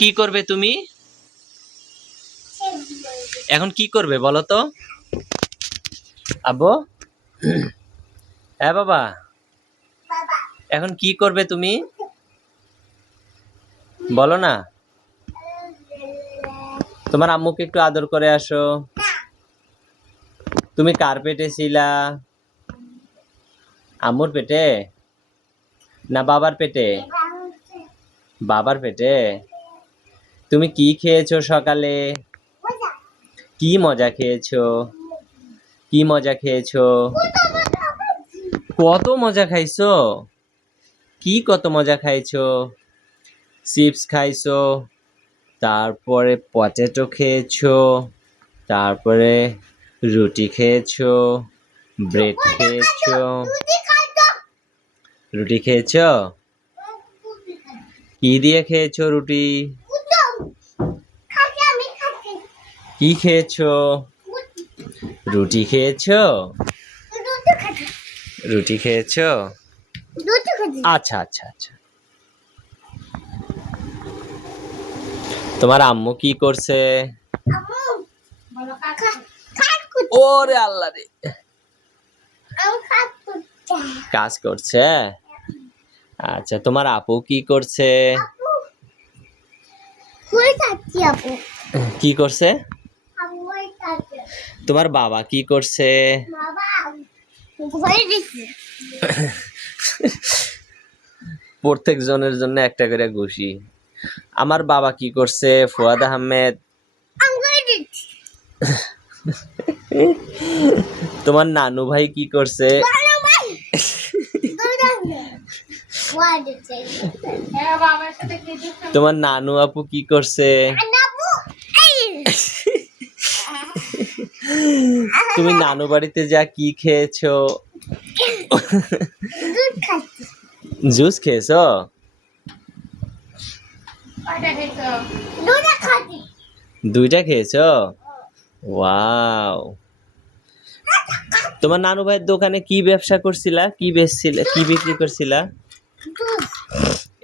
কি করবে তুমি? এখন কি করবে বলো তো? আব্বু, হ্যাঁ বাবা, এখন কি করবে তুমি? বলো না। তোমার আম্মুকে একটু আদর করে আসো। তুমি কার পেটে ছিলা? আম্মুর পেটে না বাবার পেটে? বাবার পেটে। তুমি কি খেয়েছো সকালে? কি মজা খেয়েছো? কি মজা খেয়েছো? কত মজা খাইছো? কি কত মজা খাইছো? চিপস খাইছো, তারপরে পটেটো খেয়েছো, তারপরে রুটি খেয়েছো, ব্রেড খেয়েছো। রুটি খেয়েছো? কি দিয়ে খেয়েছো রুটি? কি খেয়েছো? রুটি খেয়েছো? রুটি খেয়েছো? আচ্ছা আচ্ছা আচ্ছা। তোমার আম্মু কি করছে? ওরে আল্লাহ রে, কাজ করছে। আচ্ছা, তোমার আপু কি করছে? কি করছে? তোমার বাবা কি করছে? প্রত্যেক জনের জন্য একটা করে ঘুষি। আমার বাবা কি করছে? ফুয়াদ আহমেদ। তোমার নানু ভাই কি করছে? তোমার নানু আপু কি করছে? তুমি নানু বাড়িতে যা কি খেয়েছো? জুস খেয়েছো? দুইটা খেয়েছো? ওয়াও। তোমার নানু ভাইয়ের দোকানে কি ব্যবসা করছিলা? কি বেচছিলা? কি বিক্রি করছিলা?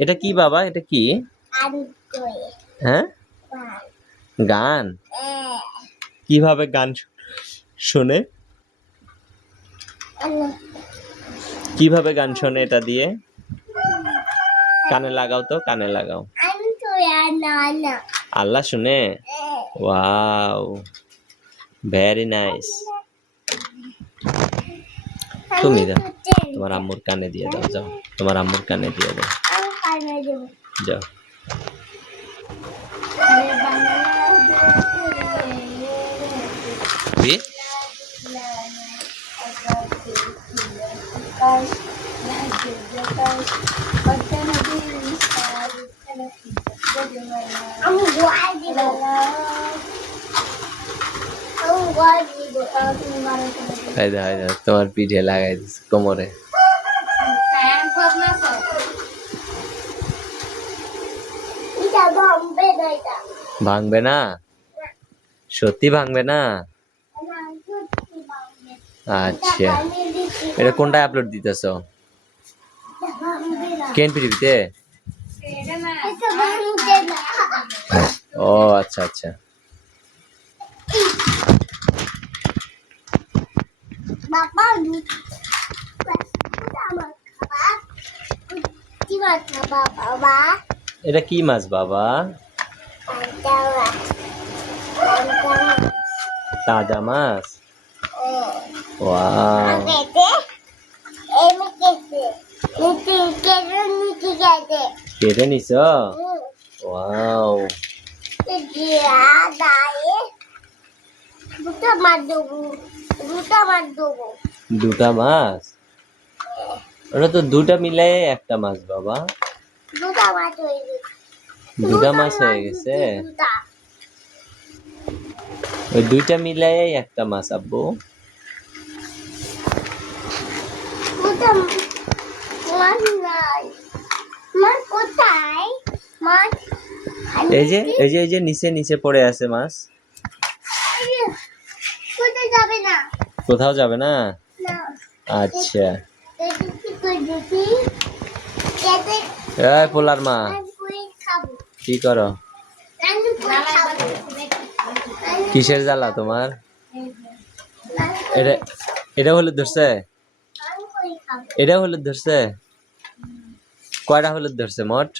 এটা কি বাবা? এটা কি? হ্যাঁ, গান। কিভাবে গান শোনে? কিভাবে গান শোনে এটা দিয়ে? কানে লাগাও তো, কানে লাগাও। আল্লাহ শুনে? Wow, very nice. তুমি দাও, তোমার আম্মুর কানে দিয়ে দাও। যাও, তোমার আম্মুর কানে দিয়ে দাও। যাও। তোমার পিঠে লাগাই দিচ্ছে কোমরে। ভাঙবে না? সত্যি ভাঙবে না? আচ্ছা, এটা কোনটায় আপলোড দিতেছ? কেন পৃথিবীতে? ও আচ্ছা আচ্ছা। এটা কি মাছ বাবা? তাজা মাছ। ওয়াও, কেটে নিছ? ওয়াও, দুটা মাছ? ওটা তো দুটা মিলাই একটা মাছ বাবা। দুটা মাছ হয়ে গেছে? ওই দুইটা মিলাই একটা মাছ আব্বু। এই যে নিচে নিচে পড়ে আছে মাছ। কোথাও যাবে না? আচ্ছা। এই পোলার মা, কি করো? কিসের জ্বালা তোমার? এটা এটা হলুদ ধরছে? এটা হলুদ ধরছে? কয়টা হলুদ ধরছে মোট?